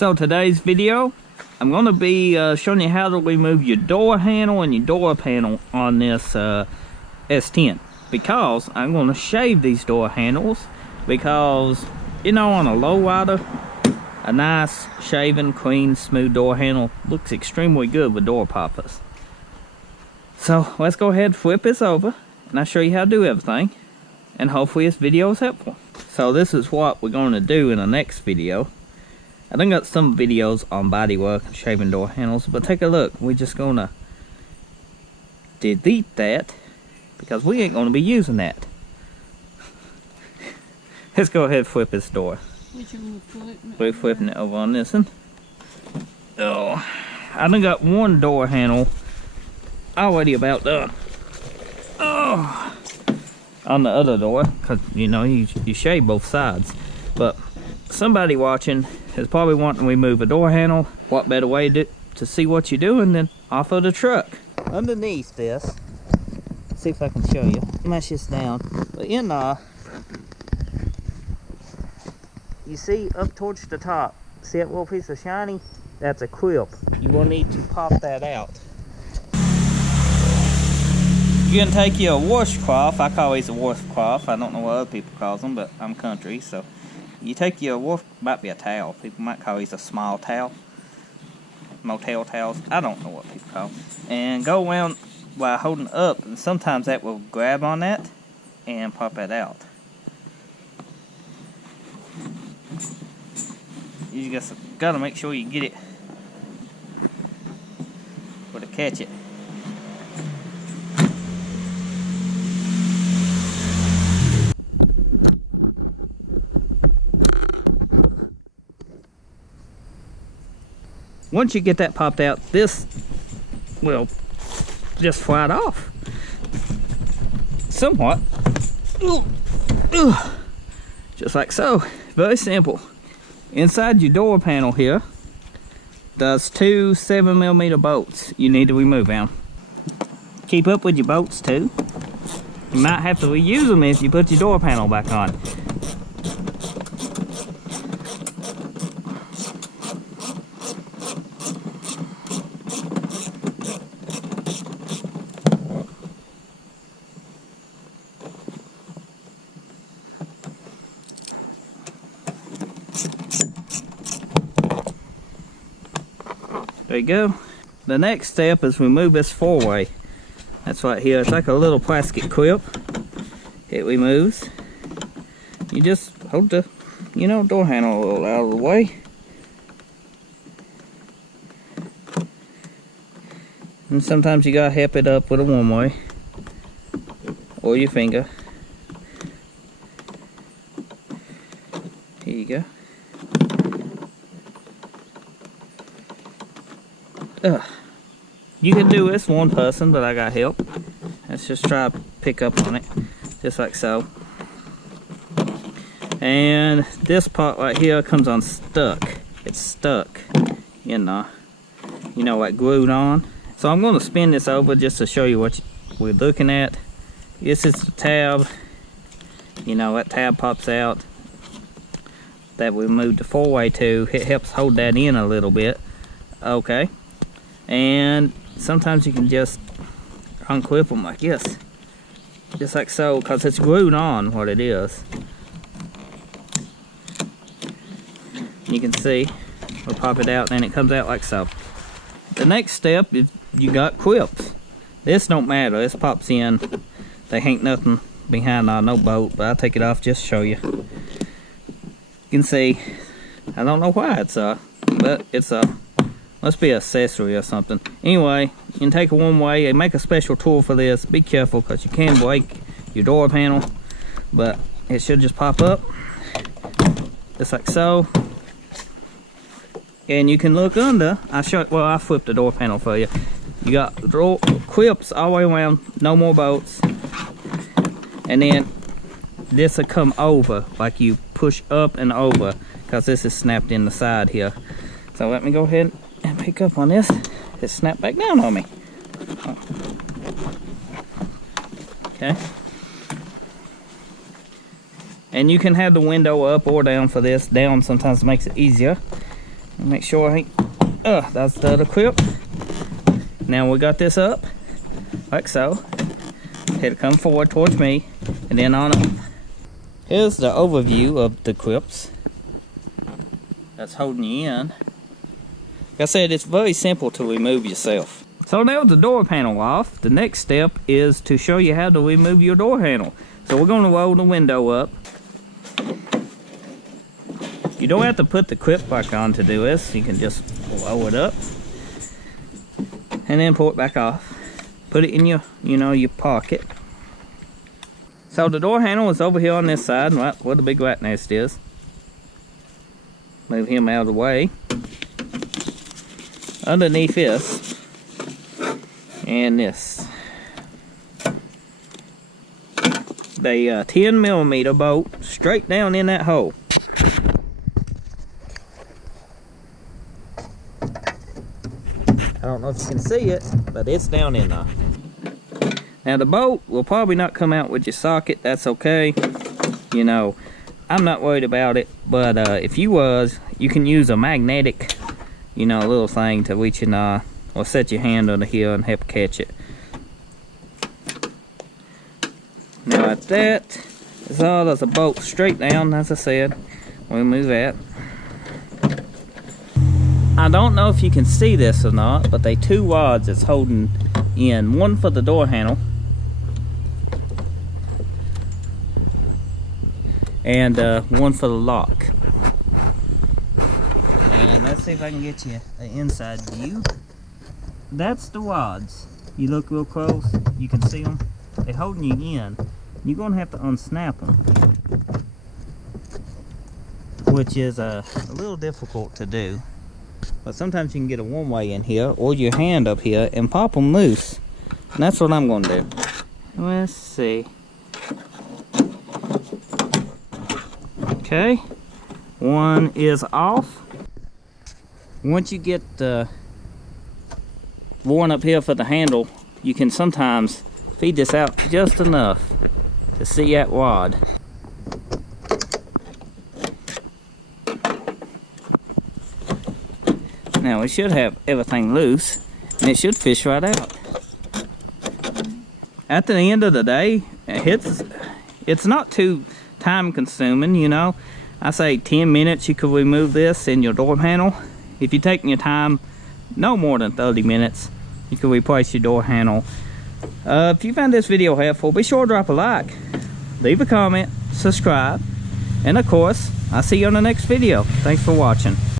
So today's video, I'm going to be showing you how to remove your door handle and your door panel on this S10. Because I'm going to shave these door handles, because, you know, on a low rider, a nice shaven, clean, smooth door handle looks extremely good with door poppers. So let's go ahead and flip this over, and I'll show you how to do everything, and hopefully this video is helpful. So this is what we're going to do in the next video. I done got some videos on bodywork and shaving door handles, but take a look. We're just gonna delete that because we ain't gonna be using that. Let's go ahead and flip this door. We're flipping it over on this one. Oh, I done got one door handle already about done. Oh, on the other door, cause you know you shave both sides, but somebody watching is probably wanting to remove a door handle. What better way to see what you're doing than off of the truck? Underneath this, see if I can show you. Mash this down. But in you see up towards the top, see that little piece of shiny? That's a clip. You will need to pop that out. You're gonna take your washcloth. I call these a washcloth. I don't know what other people call them, but I'm country, so. You take your wash, might be a towel. People might call these a small towel. Motel towels. I don't know what people call them. And go around while holding up, and sometimes that will grab on that and pop it out. You just gotta make sure you get it where to catch it. Once you get that popped out, this will just fly off. Somewhat. Just like so. Very simple. Inside your door panel here, there's two 7mm bolts. You need to remove them. Keep up with your bolts too. You might have to reuse them if you put your door panel back on. There you go. The next step is remove this four-way. That's right here. It's like a little plastic clip. It removes. You just hold the, you know, door handle a little out of the way. And sometimes you gotta help it up with a one-way. Or your finger. Here you go. You can do this one person, but I got help. Let's just try to pick up on it, just like so. And this part right here comes on stuck. It's stuck, you know, like glued on. So I'm going to spin this over just to show you what we're looking at. This is the tab. You know, that tab pops out. That we moved the four-way to. It helps hold that in a little bit. Okay. And sometimes you can just unclip them like this, just like so, because it's glued on what it is. You can see we'll pop it out and it comes out like so. The next step is you got clips. This don't matter, this pops in. They ain't nothing behind on no bolt, but I'll take it off just to show you. You can see, I don't know why it's but it's must be an accessory or something. Anyway, you can take it one way. They make a special tool for this. Be careful because you can break your door panel. But it should just pop up. Just like so. And you can look under. I flipped the door panel for you. You got door clips all the way around. No more bolts. And then this will come over. Like you push up and over. Because this is snapped in the side here. So let me go ahead and pick up on this. It snapped back down on me. Okay. And you can have the window up or down for this. Down sometimes makes it easier. Make sure I ain't, that's the other clip. Now we got this up, like so. It'll come forward towards me, and then on up. Here's the overview of the clips that's holding you in. Like I said, it's very simple to remove yourself. So now with the door panel off, the next step is to show you how to remove your door handle. So we're going to roll the window up. You don't have to put the clip back on to do this. You can just roll it up and then pull it back off. Put it in your, your pocket. So the door handle is over here on this side, right where the big rat nest is. Move him out of the way. Underneath this and this, the 10mm bolt straight down in that hole. I don't know if you can see it, but it's down in there. Now the bolt will probably not come out with your socket. That's okay. I'm not worried about it, but if you was, you can use a magnetic, little thing to reach in or set your hand under here and help catch it. Now like that is all. There's a bolt straight down, as I said. We'll move that. I don't know if you can see this or not, but they two rods that's holding in, one for the door handle and one for the lock. And let's see if I can get you an inside view. That's the rods. You look real close, you can see them. They're holding you in. You're going to have to unsnap them, which is a little difficult to do. But sometimes you can get a one-way in here or your hand up here and pop them loose. And that's what I'm going to do. Let's see. Okay. One is off. Once you get the one up here for the handle, you can sometimes feed this out just enough to see that rod. Now we should have everything loose and it should fish right out. At the end of the day, it's not too time consuming, I say 10 minutes you could remove this in your door handle. If you're taking your time, no more than 30 minutes, you can replace your door handle. If you found this video helpful, be sure to drop a like, leave a comment, subscribe, and of course, I'll see you on the next video. Thanks for watching.